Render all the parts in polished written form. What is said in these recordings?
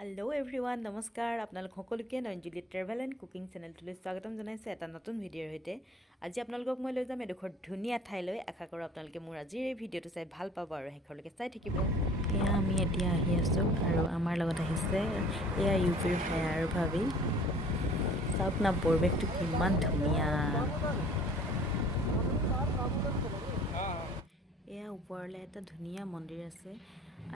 Hello' everyone নমস্কাৰ আপোনালোক সকলোকে নয়নজুলি ট্ৰেভেল এণ্ড কুকিং চেনেলটোলৈ স্বাগতম জনাইছোঁ এটা নতুন ভিডিঅ'ৰ সৈতে। আজি আপোনালোকক মই লৈ যাম এডোখৰ ধুনীয়া ঠাইলৈ। আশা কৰোঁ আপোনালোকে মোৰ আজিৰ এই ভিডিঅ'টো চাই ভাল পাব আৰু শেষলৈকে চাই থাকিব। এয়া আমি এতিয়া আহি আছোঁ আৰু আমাৰ লগত আহিছে এয়া ইউ পিৰ ভায়া আৰু ভাবি। চাওক না পৰিৱেশটো কিমান ধুনীয়া। এয়া ওপৰলৈ এটা ধুনীয়া মন্দিৰ আছে।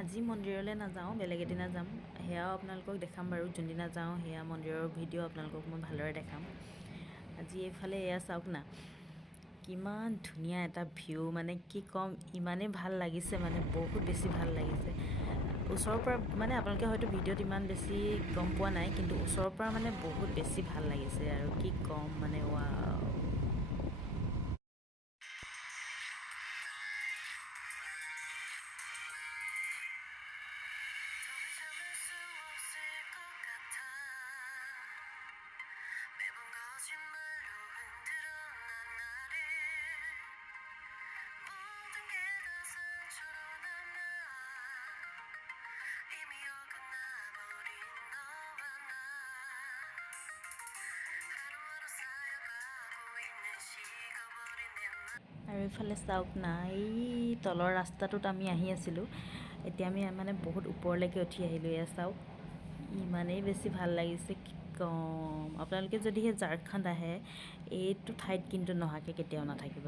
আজি মন্দিৰলৈ নাযাওঁ, বেলেগ এদিনা যাম। সেয়াও আপোনালোকক দেখাম বাৰু, যোনদিনা যাওঁ সেয়া মন্দিৰৰ ভিডিঅ' আপোনালোকক মই ভালদৰে দেখাম। আজি এইফালে এয়া চাওক না কিমান ধুনীয়া এটা ভিউ, মানে কি ক'ম, ইমানেই ভাল লাগিছে, মানে বহুত বেছি ভাল লাগিছে। ওচৰৰ পৰা মানে আপোনালোকে হয়তো ভিডিঅ'ত ইমান বেছি গম পোৱা নাই, কিন্তু ওচৰৰ পৰা মানে বহুত বেছি ভাল লাগিছে আৰু কি ক'ম মানে ৱাও। আৰু এইফালে চাওক না, এই তলৰ ৰাস্তাটোত আমি আহি আছিলোঁ, এতিয়া আমি মানে বহুত ওপৰলৈকে উঠি আহিলোঁ। এয়া চাওক ইমানেই বেছি ভাল লাগিছে কি ক'ম। আপোনালোকে যদিহে ঝাৰখণ্ড আহে এইটো ঠাইত কিন্তু নহাকৈ কেতিয়াও নাথাকিব।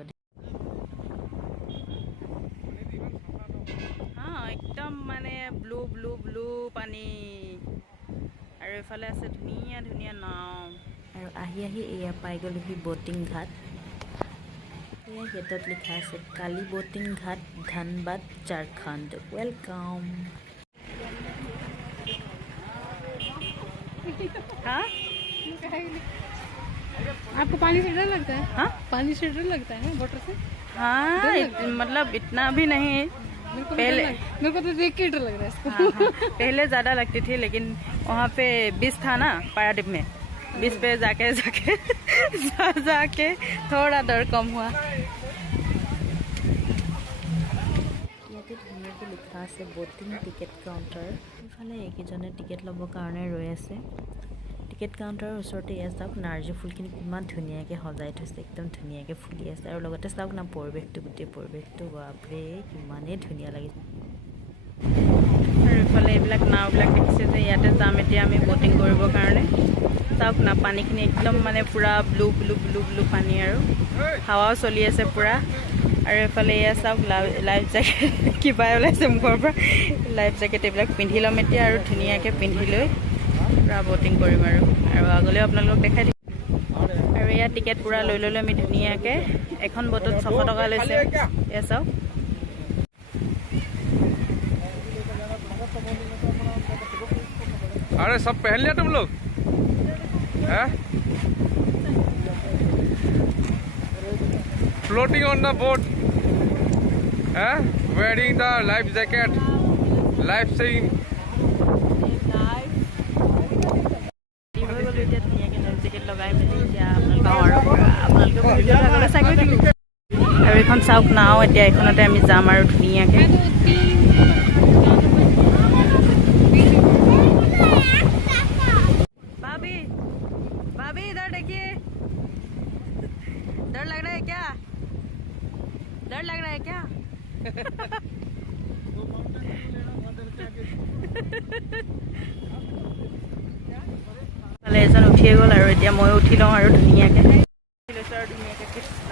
একদম মানে ব্লু ব্লু ব্লু পানী, আৰু এইফালে আছে ধুনীয়া ধুনীয়া নাও। আৰু আহি আহি এয়া পাই গ'লোহি ব'টিং ঘাট। এয়া গেটত লিখা আছে কালি ব'টিং ঘাট ধনবাদ ঝাৰখণ্ড, ৱেলকাম। हाँ आपको पानी से डर लगता है? हाँ पानी से डर लगता है वाटर से? हाँ मतलब इतना भी नहीं मेरे को तो देख के डर लग रहा है इसको। हाँ, पहले ज़्यादा लगती थी, लेकिन वहाँ पे बीच था ना पारादीप में, बीच पे जाके जाके थोड़ा डर कम हुआ। ইয়াতে ধুনীয়াকৈ লিখা আছে ব'টিং টিকেট কাউণ্টাৰ। ইফালে এইকেইজনে টিকেট ল'বৰ কাৰণে ৰৈ আছে। টিকেট কাউণ্টাৰৰ ওচৰতে এয়া চাওক নাৰ্জী ফুলখিনি কিমান ধুনীয়াকৈ সজাই থৈছে, একদম ধুনীয়াকৈ ফুলি আছে। আৰু লগতে চাওক না পৰিৱেশটো, গোটেই পৰিৱেশটো বাপৰে কিমানেই ধুনীয়া লাগিছে। আৰু ইফালে এইবিলাক নাওবিলাক দেখিছে যে, ইয়াতে যাম এতিয়া আমি ব'টিং কৰিবৰ কাৰণে। চাওক না পানীখিনি একদম মানে পূৰা ব্লু ব্লু ব্লু ব্লু পানী, আৰু হাৱাও চলি আছে পূৰা। আৰু এইফালে এয়া চাওক লাইফ জেকেট কিবা ওলাইছে মুখৰ পৰা, লাইফ জেকেট এইবিলাক পিন্ধি ল'ম এতিয়া, আৰু ধুনীয়াকৈ পিন্ধি লৈ পূৰা ব'টিং কৰিম আৰু আগলৈও আপোনালোকক দেখাই দিম। আৰু এয়া টিকেট পূৰা লৈ ল'লোঁ আমি ধুনীয়াকৈ। এখন বটত 600 টকা লৈছে। এয়া চাওক अरे सब पहन लिया तुम लोग हैं? फ्लोटिंग ऑन द बोट हैं? Wearing the life jacket, life saving. আৰু এখন চাওক নাও, এতিয়া এইখনতে আমি যাম আৰু ধুনীয়াকৈ। भाभी इधर देखिए, डर लग रहा है क्या? डर लग रहा है क्या? এজন উঠিয়ে গ'ল আৰু এতিয়া মই উঠি লওঁ আৰু ধুনীয়াকৈ কৃষ্ণ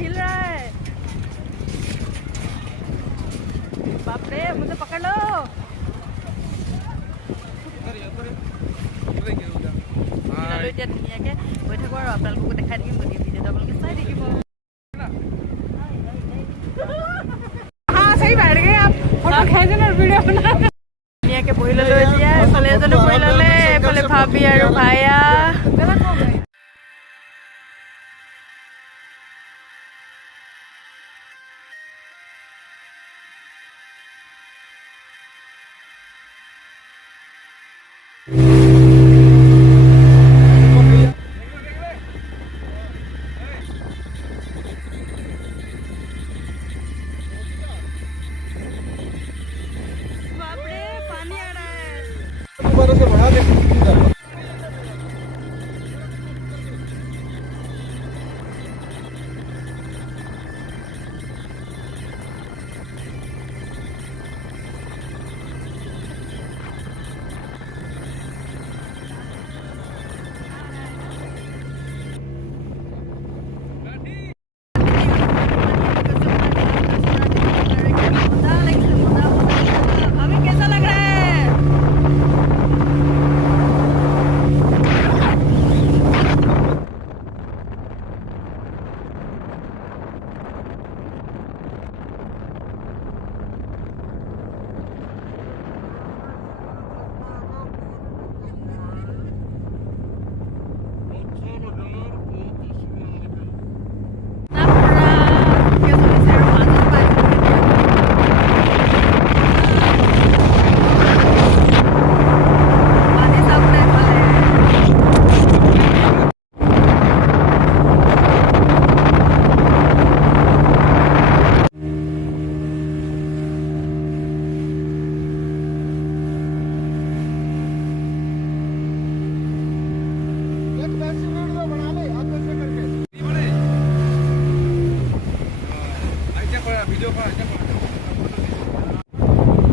हिल रहा है। बाप रे मुझे पकड़ लो। এতিয়া ধুনীয়াকৈ গৈ থাকোঁ আৰু আপোনালোককো দেখাই থাকিম, গতিকে ভিডিঅ'টো আপোনালোকে চাই থাকিব। ধুনীয়াকৈ বহি ল'লোঁ এতিয়া। এফালে এজনে বহি ল'লে, এফালে ভাবি আৰু ভায়া।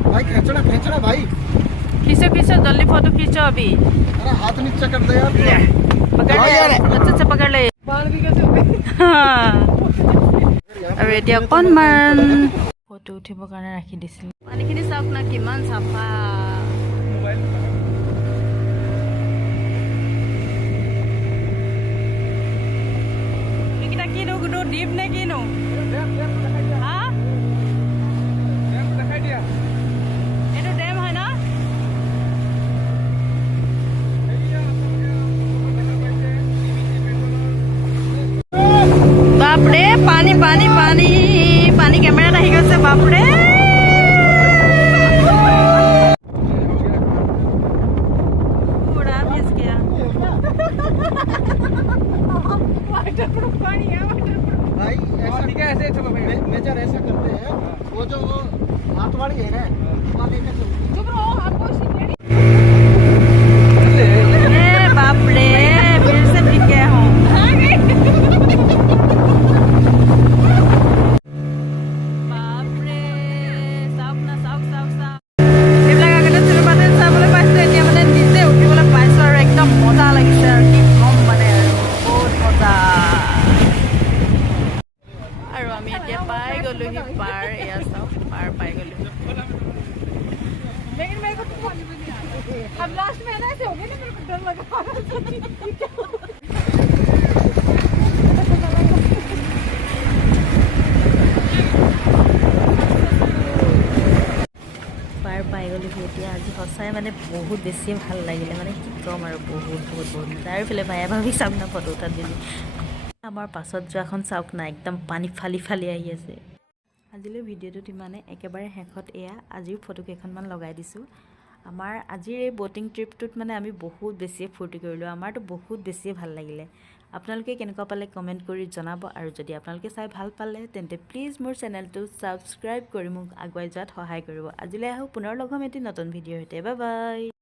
भाई खींचना खींचना भाई। खींचो खींचो जल्दी फोटो खींचो अभी। अरे हाथ नीचे कर दे यार। पकड़ ले अच्छे से पकड़ ले। बाल भी कैसे हो गए? আৰু এতিয়া অকণমান ফটো উঠিবৰ কাৰণে ৰাখি দিছিল। পানীখিনি চাওক না কিমান চাফা। এইকেইটা কিনো কোনো দ্বীপ নে কিনো? হা? এইটো ডেম হয় ন? বাপৰে পানী পানী পানী পানী কেমেৰাত আহি গৈছে বাপৰে पूरा मिस किया भाई ऐसा मेजर ऐसा करते हैं, वो जो हाथ वाली है ना वहाँ लेकर चलो। बाप रे फिर से दिख गया हूँ। बाप रे চাওক না চাওক চাওক চাওক এইবিলাক আগতে চিনেমাতে চাবলৈ পাইছোঁ, এতিয়া মানে নিজে উঠিবলৈ পাইছোঁ আৰু একদম মজা লাগিছে আৰু কি ক'ম মানে আৰু বহুত মজা। আৰু আমি এতিয়া পাই গ'লোহি পাৰ, এয়া চাওক পাৰ পাই গ'লোহি। लेकिन मेरे को तो अब लास्ट में ऐसे हो गया ना, मेरे को डर लगा। পাৰ পাই গ'লোহি এতিয়া। আজি সঁচাই মানে বহুত বেছি ভাল লাগিলে, মানে কি ক'ম আৰু বহুত বহুত বহুত মজা। আৰু এইফালে ভাইয়া ভাবি চাওক না ফটো উঠাত দিলি। আমাৰ পাছত যোৱাখন চাওক না একদম পানী ফালি ফালি আহি আছে। আজিলৈ ভিডিঅ'টোত ইমানে, একেবাৰে শেষত এয়া আজিৰ ফটো কেইখনমান লগাই দিছোঁ। আমাৰ আজিৰ এই ব'টিং ট্ৰিপটোত মানে আমি বহুত বেছিয়ে ফূৰ্তি কৰিলোঁ, আমাৰতো বহুত বেছিয়ে ভাল লাগিলে। আপোনালোকে কেনেকুৱা পালে কমেণ্ট কৰি জনাব, আৰু যদি আপোনালোকে চাই ভাল পালে তেন্তে প্লিজ মোৰ চেনেলটো ছাবস্ক্ৰাইব কৰি মোক আগুৱাই যোৱাত সহায় কৰিব। আজিলৈ আহোঁ, পুনৰ লগ হ'ম এটি নতুন ভিডিঅ'ৰ সৈতে। Bye bye.